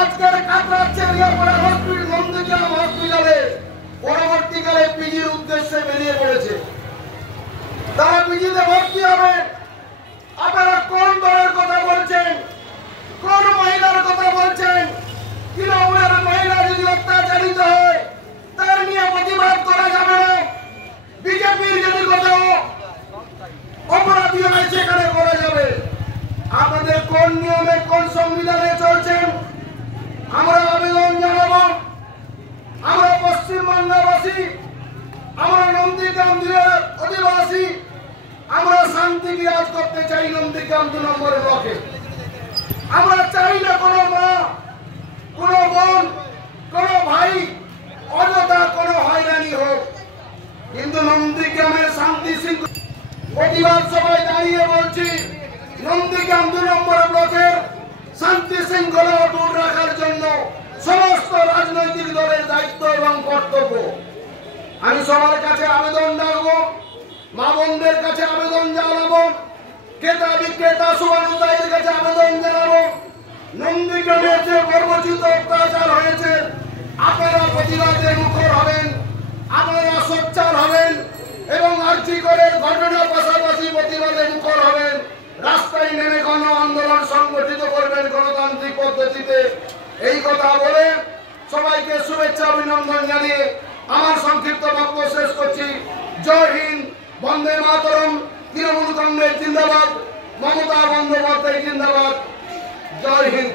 আজকের কাতরাচ্ছেন নন্দীগ্রাম হসপিটালে পরবর্তীকালে পিজির উদ্দেশ্যে বেরিয়ে পড়েছে। তারা পিজিতে ভর্তি হবে। আপনারা কোন দলের কথা বলছেন, কোন মহিলার কথা বলছেন? তৃণমূলের মহিলা যদি অত্যাচারিত হয় তার নিয়ে প্রতিবাদ করা যাবে না। বিজেপির যদি কোথাও অপরাধী হয় সেখানে করা যাবে। আপনাদের কোন নিয়মে কোন সংবিধানে চলছেন আমরা আবেদন জানাবো। আমরা পশ্চিমবাংলাবাসী, আমরা নন্দীগ্রাম জেলার অধিবাসী, আমরা শান্তি বিরাজ করতে চাই নন্দীগ্রাম 2 নম্বর ব্লকে। আমরা চাই না কোনো মা, কোনো বোন, কোনো ভাই অযথা কোনো হয়রানি হোক। কিন্তু নন্দীগ্রামের শান্তি শৃঙ্খলা প্রতিবাদ সভায় দাঁড়িয়ে বলছি, নন্দীগ্রাম 2 নম্বর ব্লকের শান্তি শৃঙ্খলা অটুট রাখার জন্য সমস্ত রাজনৈতিক দলের দায়িত্ব এবং কর্তব্য। আমি সবার কাছে আবেদন রাখবো, মা বোনদের কাছে আবেদন জানাবো, ক্রেতা বিক্রেতা শুভানুধ্যায়ীর কাছে আবেদন জানাবো। নন্দীগ্রামে যে বর্বরচিত অত্যাচার হয়েছে আপনারা প্রতিবাদে মুখর হবেন, আপনারা সোচ্চার হবেন এবং আর্থিকরের ঘটনার পাশাপাশি প্রতিবাদে মুখর হবেন। রাস্তায় নেমে গণ আন্দোলন সংগঠিত করবেন গণতান্ত্রিক পদ্ধতিতে। এই কথা বলে সবাইকে শুভেচ্ছা অভিনন্দন জানিয়ে আমার সংক্ষিপ্ত বক্তব্য শেষ করছি। জয় হিন্দ, বন্দে মাতরম, তৃণমূল কংগ্রেস জিন্দাবাদ, মমতা বন্দ্যোপাধ্যায় জিন্দাবাদ, জয় হিন্দ।